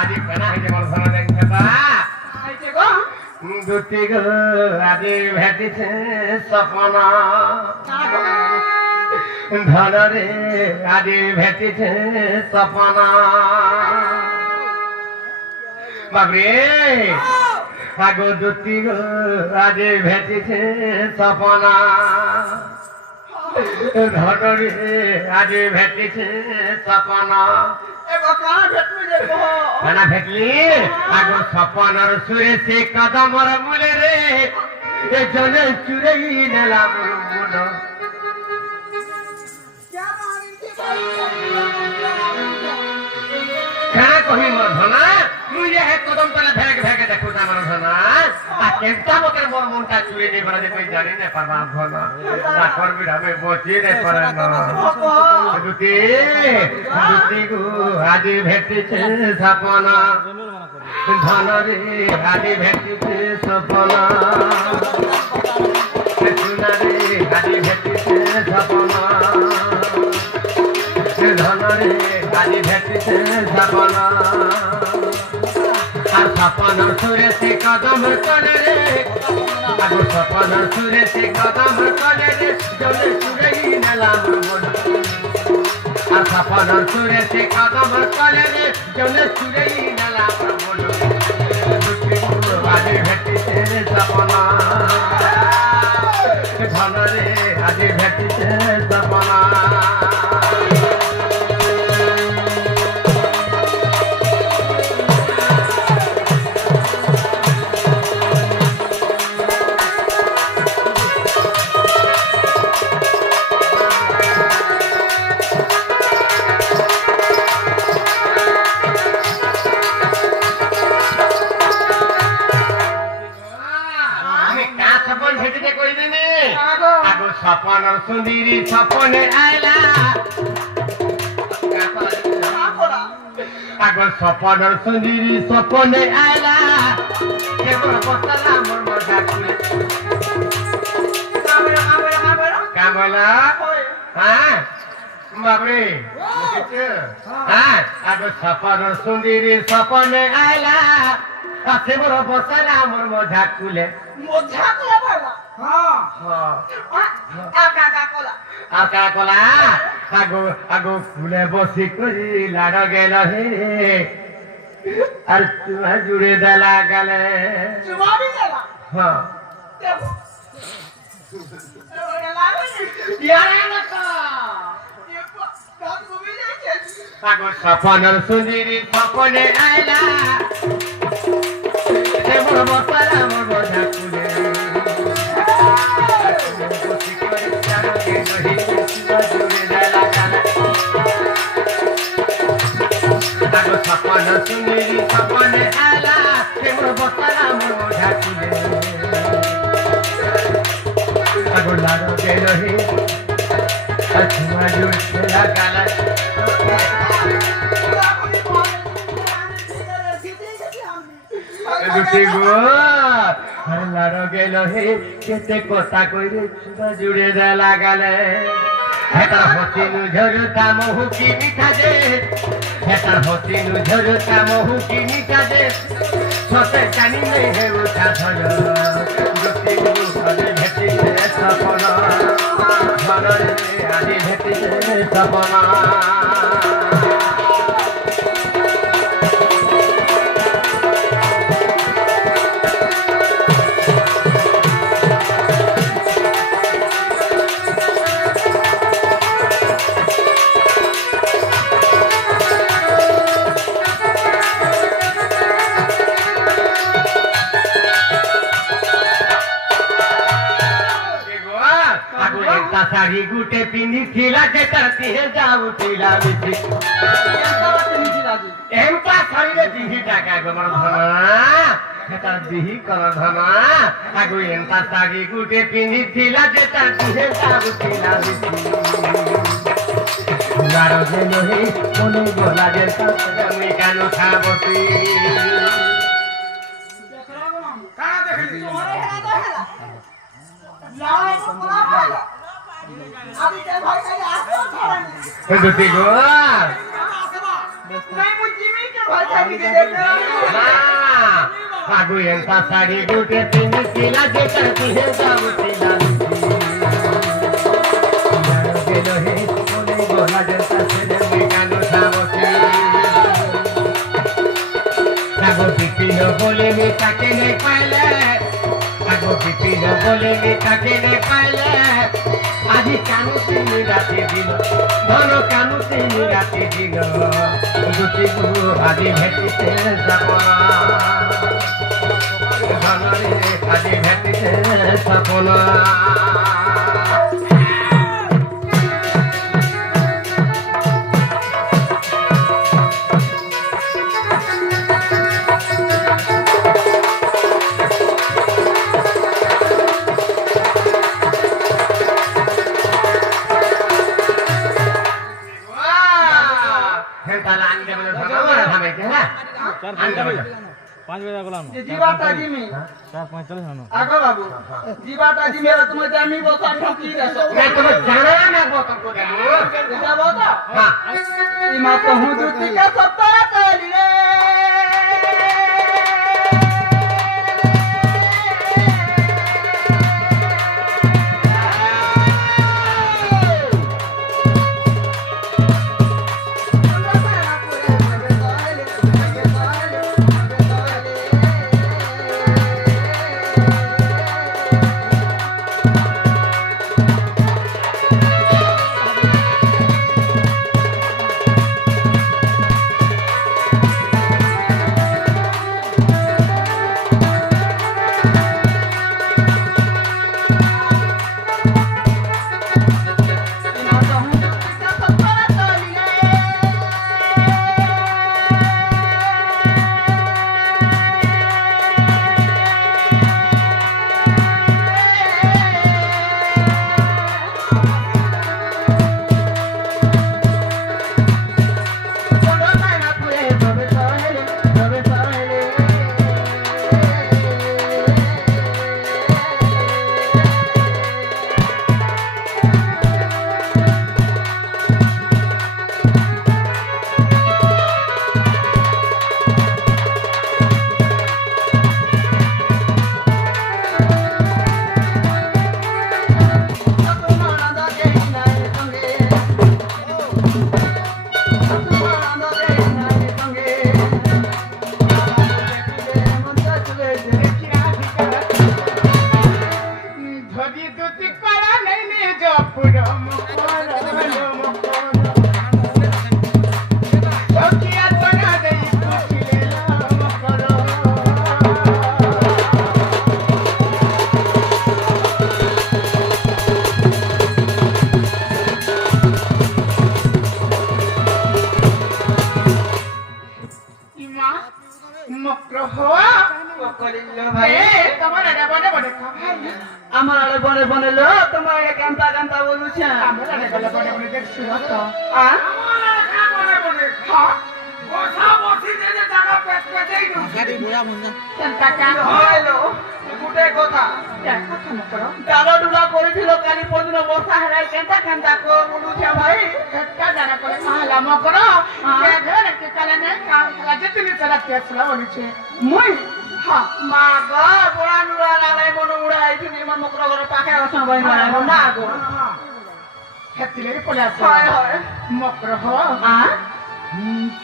আজি ফেনা হইছে মোর ধন দেখছে তা হইছে গো দুটি গো আজি ভেটিছে সপনা ধন রে আজি ভেটিছে সপনা বাবরে আগো দুটি গো আজি ভেটিছে সপনা ধন রে আজি ভেটিছে সপনা কানা ভেটলি আগো সপনার সুরে সে কদমর মূলে রে এ জনে চুরেই নেলাম মন কানা কহি মোর ধনা মুই যে হে কদম তলে ভেগ ভেগে দেখু তা মোর ধনা তা কেনতা মতে মোর মনটা চুরে নে বড় যে কই জানি না পারবা ধনা তা করবি আমি বচি রে পারে না দুটি গো আজি ভেটিছে সপনা ধন রে আজি ভেটিছে সপনা সোনা রে আজি ভেটিছে সপনা ধন রে আজি ভেটিছে সপনা আর সপনার সুরে সে কদম করে রে আগো সপনার সুরে সে কদম করে রে জলে চুরেই নেলাম মন আর সপনার সুরে সে কদম করে রে জলে চুরেই নেলাম মন আজি ভেটিছে সপনা ধন রে আজি ভেটিছে সপনা সপনার সুন্দরী সপনে আইলা আগো সপনার সুন্দরী সপনে আইলা কেবল বসলা মোর মজা করে কামলা হ্যাঁ বাবরে হ্যাঁ আগো সপনার সুন্দরী সপনে আইলা আছে বড় বসলা মোর মজা কুলে বাবা আকা কলা আগো আগো ফুলে বসি করি লাড় গেল হে আর চুমা জুড়ে দেলা গেলে হ্যাঁ আগো সপনের সুন্দরী সপনে আইলা মোর বসালা মোর বোঝা কুলে সপনা সুন্দরী সপনে আলা মোর বসালা মোর বোঝা কুলে আগো লাড়ো গেল হে চুমা জুড়ে লাগালা দুটি গো লাড়ো গেল হে কেতে কথা কইরে চুমা জুড়ে দেলা গেলে হেতার হতিনু ঝরুতা মহু কি মিঠা দে হেতার হতিনু ঝরুতা মহু কি মিঠা দে সতে জানি নেই হে উঠা ধর দুটি গো আদি ভেটিছে সপনা ধরে আদি ভেটিছে সপনা শাড়ি গুটে পিনি ছিলা যেটা দিয়ে যাও ছিলা মিছি এমটা শাড়িরে দিহি টাকা গমর ধনা এটা দিহি কর ধনা আগু এমটা শাড়ি গুটে পিনি ছিলা যেটা দিয়ে যাও ছিলা মিছি লাড়ো যে নহি মনে গোলা যে আমি কেন খাবতি কানা দেখলি তোমারে হেলা তো হেলা লাও কোলা পালা আমি তে ভাই কাই আসতো ছড়ানি দুটি গো ಎಂತ ಸಾಡಿ ಗುಟೆ ತಿನ್ನಿಸಿಲ್ಲ ಜೇತತಿ ಹೇಳ್ತಾವುತ್ತಿಲ್ಲ ಗೆಲೋ ಹೇ ಕೋನೆ ಗೋಲಾ ಜಂತ ಸೆನೆ ಮೇಗಾನು ಸಾವತಿ আগো বিপিন বলে মি তাকে নে পাইলে আগো বিপিন বলে মি তাকে নে পাইলে আজি কানুতি রাতে দিল ধন কানুতি রাতে দিল দুটি গুরু আজি ভেটিতে যাব ধনরে আজি ভেটিতে সপনা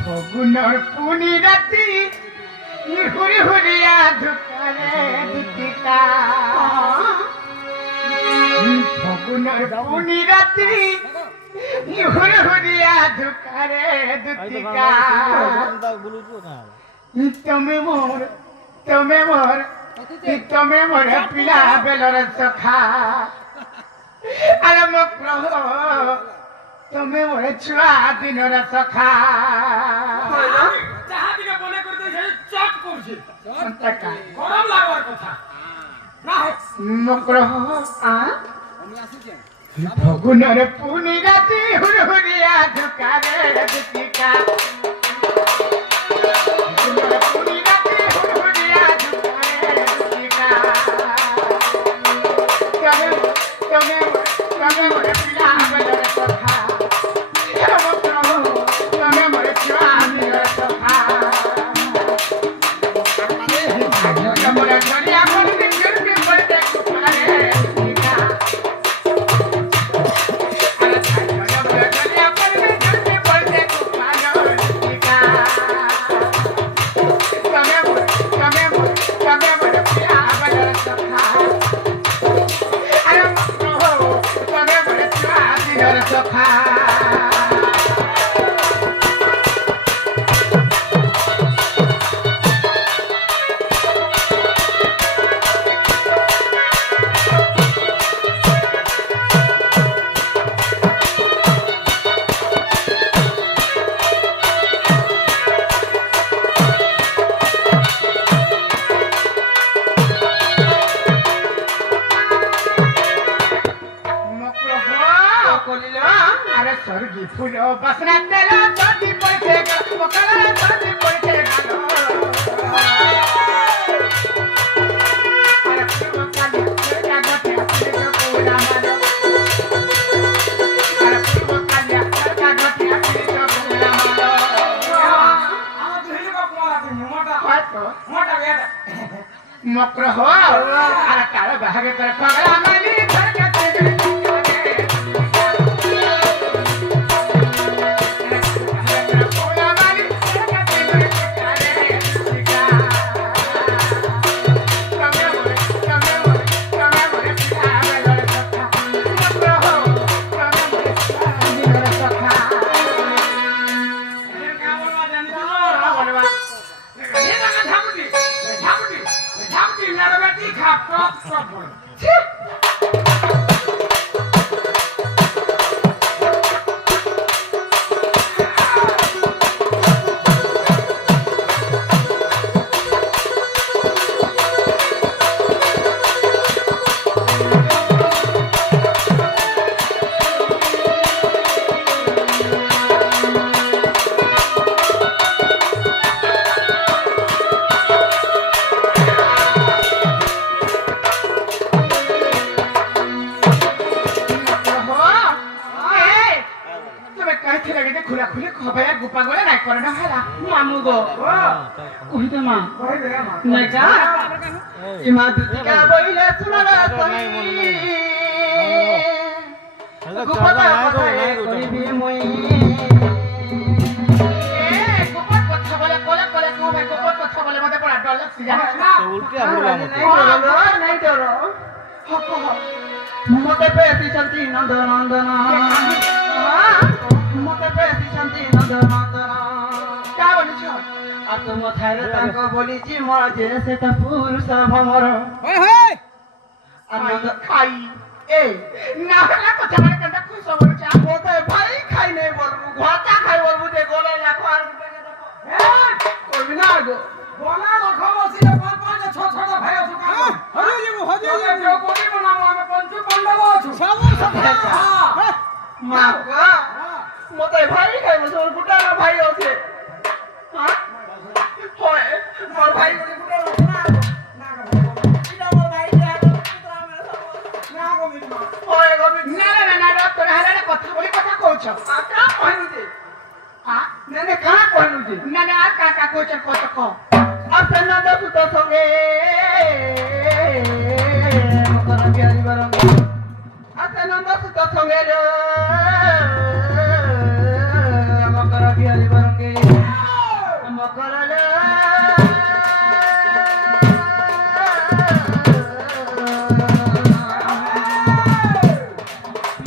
ফগুনৰ পুনি ৰাতি হুৰি হুৰিয়া ধুকাৰে দুটিকা ফগুনৰ পুনি ৰাতি হুৰি হুৰিয়া ধুকাৰে দুটিকা তুমি মোৰ পিলা বেলৰ সখা আরে মোক প্রভু তুমি মোর ছুয়া দিনের সখা যাহা দিকে মনে করতে চট করছে গরম লাগবার কথা মোক প্রভু ফগুনের পুনি রাতি হুড়হুড়িয়া ঢুকারে দুটিকা পুনি রাতি হুড়হুড়িয়া ঢুকারে দুটিকা তুমি মোর পিলা বেলের সখা প্রভু তুমি মোর ছুয়া দিনের সখা ফুল বাসনা তেল সজি পড়ছে মকলা সজি পড়ছে গালো আরে ফুল কালি ছেড়া গঠে আসলে কোলা মালো আরে ফুল কালি ছেড়া গঠে আসলে কোলা মালো আমার ধরে বাপ মারা তুমি মোটা হয়তো মোটা বেটা মক্র হো আর কালো ভাগে করে পাগলা মালি ঘর কাছে মামু গো কহিতে মা নাইকা ইমা দুতিকা বইলে সুনারা সই গোপতা কথায়ে করিবি মই গোপত কথা বলে কলে কলে কবে গোপত কথা বলে মতে পড়া ডল সিজা নাই ডর মতে পেতি শান্তি নন্দ নন্দন মতে পেতি শান্তি নন্দ নন্দন কা বলিছ আর তুম থারে তাঙ্ক বলিছি মোর যে সেটা পুরুষ ভমর আনন্দ খাই এ না হলা কথা বলে কেনটা খুশ হবো চা মতে ভাই খাই নাই বলবো ঘরটা খাই বলবো যে গলে রাখো আর করবি না গো বলা লক্ষ বসিলে পাঁচ পাঁচ ছ ছটা ভাই আছো হজে যাবো বলিব না আমি পঞ্চ পাণ্ডব আছো মা গো মতে ভাই খাই বলছো ওর গুটারা ভাই আছে হ্যাঁ হয় মোর ভাই বলে গুটারা না এটা মোর ভাই হয় গো না তোর হালারে কথা বলি কথা কইছ আকা কইনু দে আ নেনে কা কইনু দে না আর কা কইছ কত ক আপনা দসু তো সঙ্গে মকর বিহারি বরং আপনা দসু তো সঙ্গে রে মকর বিহারি বরং মকর রে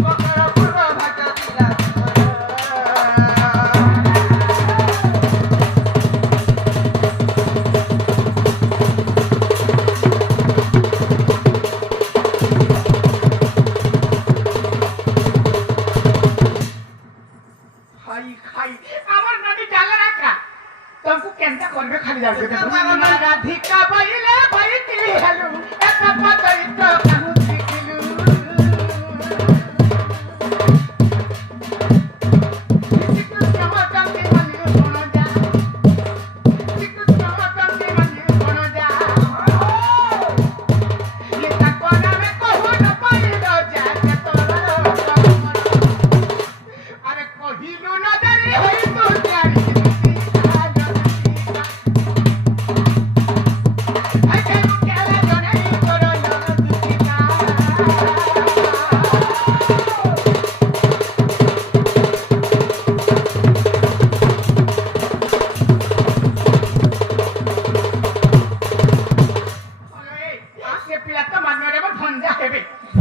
মকর পূর্ব ভাটা দিলা খাই আমার নদী জালা রাখা तुमको केंता करबे खाली जाके मामा राधिका बइले बइती हेलु एता पतई तो कहू सिखलु सिकु समातम के मनी सुनो जा सिकु समातम के मनी सुनो जा ये तकोना में कहू न पाइलो जा के तोरा अरे कहिलु न देरी होई तो जानी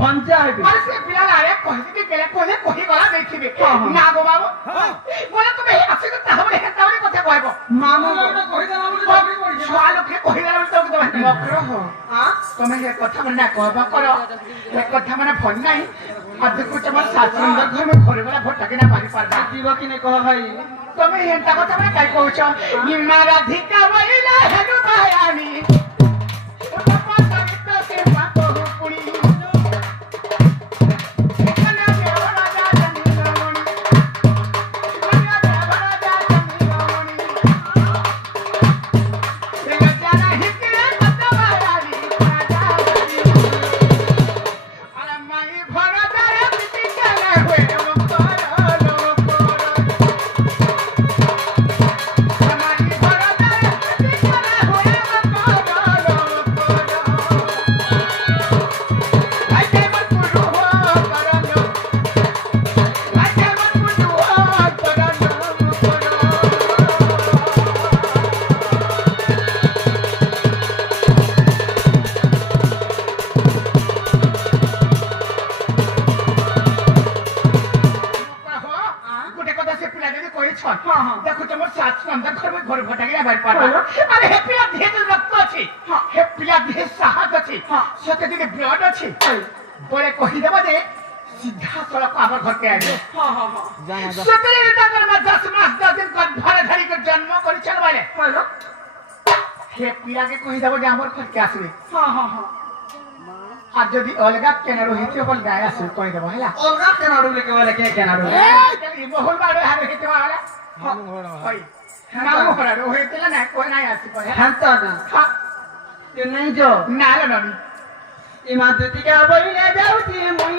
ভঞ্জা হইবে আরে সে পিলা আরে কহিতে গেলে কোলে কহি গলা দেখিবে না গো বাবু বলে তুমি আছে তো তাহলে তাহলে কথা কইব মামু কই দেলা বলে চাকরি করিছে সোয়ালকে কহিলা বলে তো তুমি মকর হো তুমি এ কথা মানে কবা করো এ কথা মানে ফোন নাই আজকে কুছ আমার শাশুড়ি ঘর মে ঘরে বলা ভোট টাকে না পারি পারবা দিব কি নে কহ ভাই তুমি এন্টা কথা মানে কাই কইছ নিমা রাধিকা বইলা হেনু ভাই আমি ওটা পাতা তো কে পাতো পুরি এখানে ওরা রাজা জানি তোমার শাস্ত্র আমরা ঘর ঘর ঘটাকে আবার পারবা আরে হে পিলা দেহে রক্ত আছে হে পিলা দেহে সাহস আছে সতে দিকে ব্লাড আছে বলে কহি দেব যে সিধা সড়ক আমার ঘরকে আসবে সতে তাদের মা 10 মাস 10 দিন কর ভাড়া ধারি করে জন্ম করেছিল বলে হে পিলাকে কহি দেব যে আমার ঘরকে আসবে আর যদি অলগা কেন রহিতে বল গায় আসবে কহি দেব হলা অলগা কেন রুলে কে বলে কে কেন রুলে এই বহুল বার হারে হেতে বলা হয় না মোহরা রহিতে না কই নাই আসি কই হান্ত না তুই নাই যো না না ননি ইমা দুতিকা বইলে যাউতি মুই